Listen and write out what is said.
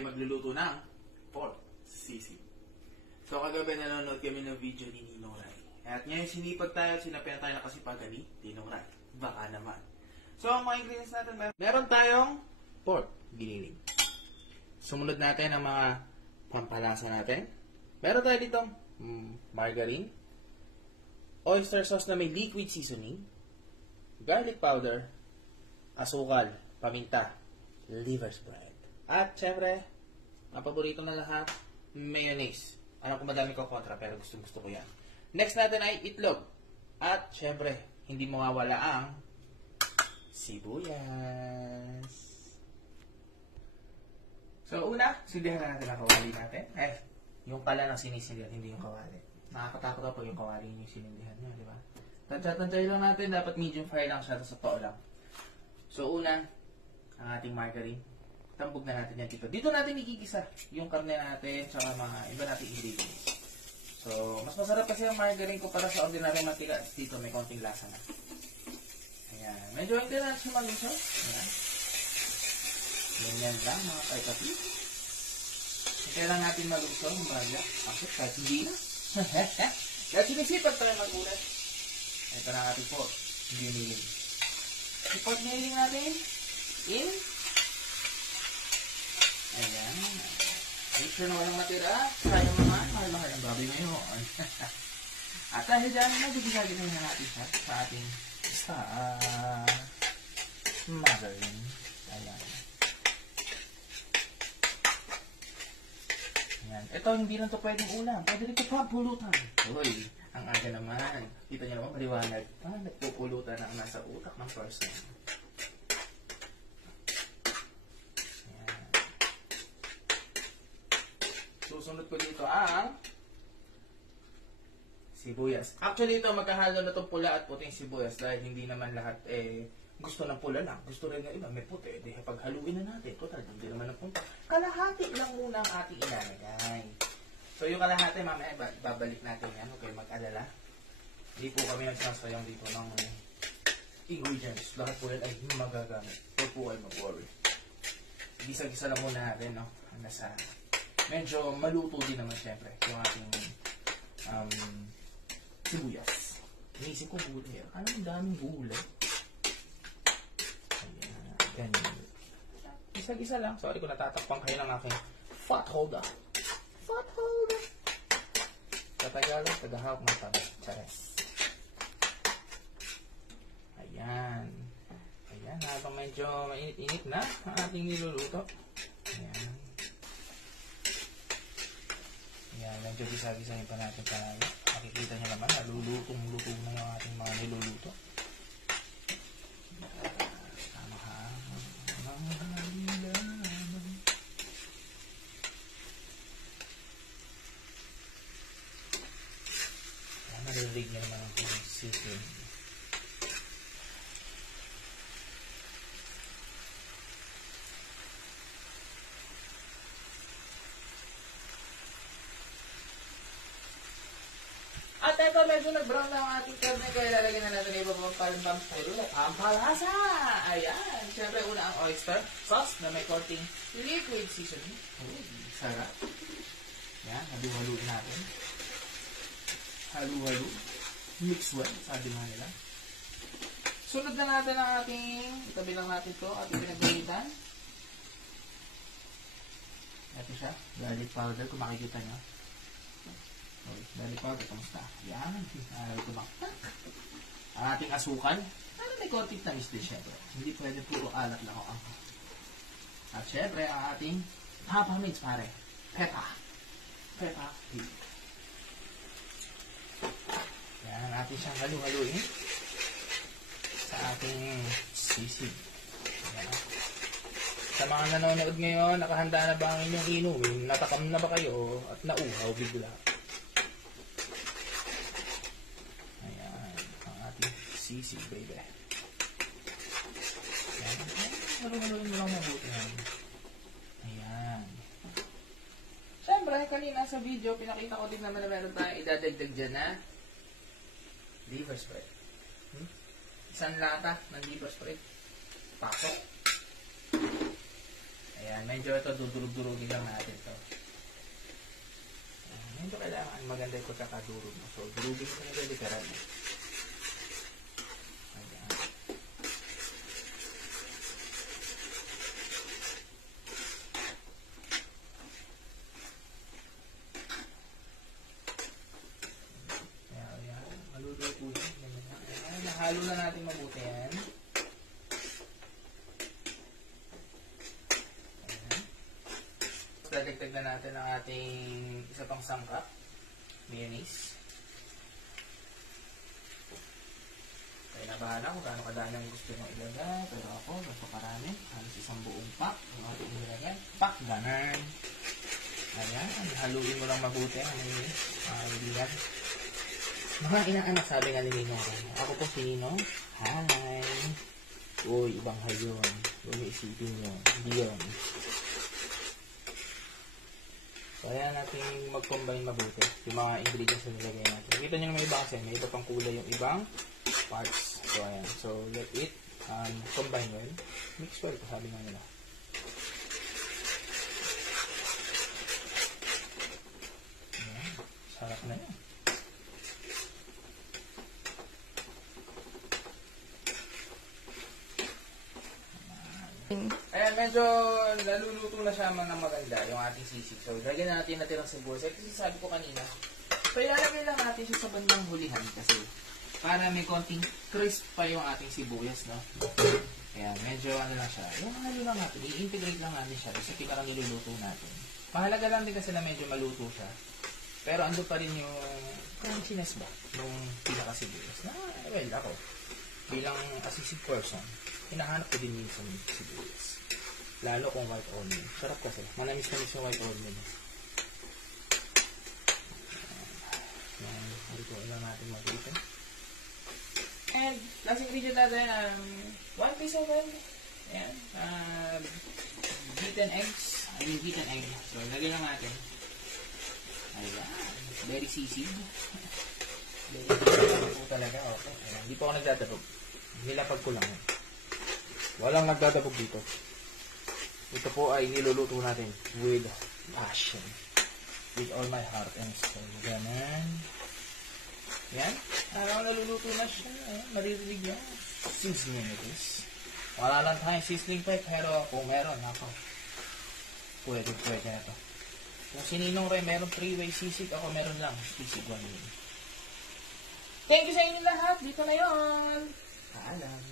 ay magluluto ng pork sisig. So kagabi nanonood kami ng video ni Ninong Rai. At ngayon sinipag tayo at sinapian tayo na kasipagan ni Ninong Rai. Baka naman. So ang mga ingredients natin, meron tayong pork giniling. Sumunod natin ang mga pampalasa natin. Meron tayo ditong margarine, oyster sauce na may liquid seasoning, garlic powder, asukal, paminta, liver spread. At syempre, ang paborito na lahat, mayonnaise. Alam ko madami ko kontra pero gusto ko yan. Next natin ay itlog. At syempre, hindi mawawala ang sibuyas. So una, sindihan na natin ang kawali natin. Yung pala ng sinisindihan, hindi yung kawali. Nakakatakot na po yung kawali yung sinindihan nyo, di ba? Tansya-tansya lang natin, dapat medium fire lang siya sa tao lang. So una, ang ating margarine. Tambog na natin yan dito. Dito natin ikikisa yung karne natin tsaka mga iba nating ingredients. So, mas masarap kasi ang margarine ko para sa ordinary mantika. Dito may konting lasa na. Ayan. Medyo hindi na siya mag-iso. Ayan. Ganyan lang mga kaipati. Kailangan natin mag-iso. Maragya. Bakit? Kahit hindi na. Kahit sinisipag tayo mag-ulat. Ito na ating pork. Giniling. Yung pork giniling natin in. Ayan. Make sure na walang matira. Sayang naman. Mahal-mahal ang baboy ngayon. At dahil dyan, nagigigagin na natin siya sa ating margarine. Ayan. Ayan. Ito, hindi lang ito pwedeng ulam. Pwede rin ito pupulutan. Uy, ang aga naman. Kita niyo naman, maliwanag. Nagpupulutan ang nasa utak ng person. Susunod ko dito ang sibuyas. Actually, ito magkahalo na itong pula at puting sibuyas dahil hindi naman lahat gusto ng pula lang. Gusto rin ng iba may puti. Di paghaluin na natin. Total, hindi naman ang punta. Kalahati lang muna ang ating ilalagay. So, yung kalahati, mamaya babalik natin yan. Okay, mag-alala. Hindi po kami nagsasayang dito ng ingredients. Lahat po yan ay magagamit. Huwag po kayo mag-worry. Gisa-gisa lang muna natin, no? Nasa medyo maluto din naman syempre yung ating sibuyas. Inisip ko gulay. Ano ang daming gulay? Ayan. Ganyan. Isa-isa lang. Sorry kung natatakpang kayo ng aking fat holder. Fat holder. Sa Tagalog, tagahawak ng tabi. Chares. Ayan. Ayan. Habang medyo mainit-init na ang ating niluluto. Ayan. Yan, medyo gisa-gisahin pa natin tayo. Makikita nyo naman, nalulutong-luto na yung ating mga niluluto. Yan, narinig nyo naman ang pag-sisig. At ito, medyo nag-brown na ang ating karne, kaya lalagyan na natin iba pang pampalasa. Pampalasa! Ayan! Siyempre, una ang oyster sauce na may coating liquid seasoning. Sarap. Ayan, halu-haluin natin. Halu-halu. Mix well, sabi nga nila. Sunod na natin ang ating, itabi lang natin ito, ating pinagalitan. Ito siya, garlic powder, kung makikita nyo. Garlic powder, kamusta? Yan, tumaktak. Ang ating asukal, ano may konting tamis din syempre. Hindi pwede puro alat lang ako. At syempre, ang ating papamints pare. Peppa. Yan, natin siyang halu-haluin sa ating sisig. Yan. Sa mga nanonood ngayon, nakahanda na ba ang inyong inumin? Natakam na ba kayo at nauhaw bigla? Sisig, baby. Ayan. Haluin mo lang mabuti. Ayan. Siyempre, kanina sa video, pinakita ko din naman na meron tayong idadagdag dyan na liver spread. Isang lata ng liver spread. Pasok. Ayan, medyo ito dudurog-durugin lang natin to. Medyo kailangan maganda yung pagkakadurog mo. So, durugin ko na literal. Ayan. Ayan. Maluluto yan. Ayan. Nahalo na natin mabuti yan. Dadagdag na natin ang ating isa pang sangkap, mayonnaise. Kaya nabahala kung gaano kadami ang gusto nyo ilagay, pero ako, gusto karami. Halos isang buong pack, ang ating ilagay. Pack, ganan. Ayan, haluin mo lang mabuti ang mayonnaise, mga kaibigan. Mga inaanak, sabi nga ni Nino. Ako po si Nino. Hi! Uy, ibang hayon. Huwag mo isipin nyo. Hindi yun. So, ayan natin mag-combine mabuti yung mga ingredients na nilagay natin. Kita nyo na may iba kasi, may iba pang kulay yung ibang parts. So, ayan. So, let it combine well. Mix well, sabi nga nila. Ayan. Sarap na yan. Ayan, medyo naluluto na siya ng maganda yung ating sisig. So, lagyan natin natirang sibuyas. Kasi sabi ko kanina, so ilalagay lang natin siya sa bandang hulihan kasi para may konting crisp pa yung ating sibuyas, no? Ayan, medyo ano lang siya. Yung halo lang natin, i-integrate lang natin siya kasi parang niluluto natin. Mahalaga lang din kasi na medyo maluto siya. Pero ando pa rin yung crunchiness ba? Yung pinaka-sibuyas. Na, well, ako, bilang assistive person, hinahanap ko din minsan yung sibuyas. Lalo kung white onion. Sarap kasi. Manamis-namis yung white onion. Ayan. Dito lang natin mag-ito. And, last ingredient natin, 1 piece of egg. Ayan. Beaten eggs. Beaten egg. So, lagyan lang natin. Ayan. Very sisig. Very sisig po talaga. Okay. Ayan. Hindi po ako nagdadabog. Nilapag ko lang. Walang nagdadabog dito. Ito po ay niluluto natin with passion. With all my heart and soul. Ganun. Yan. Araw naluluto na siya. Maririnig yan. 6 minutes. Wala lang tayong sizzling pipe. Pero kung meron, ako. Pwede na to. Kung sininong rin, meron 3-way sisig. Ako meron lang. Sisig 1 way. Thank you sa inyo lahat. Dito na yun. Paalam.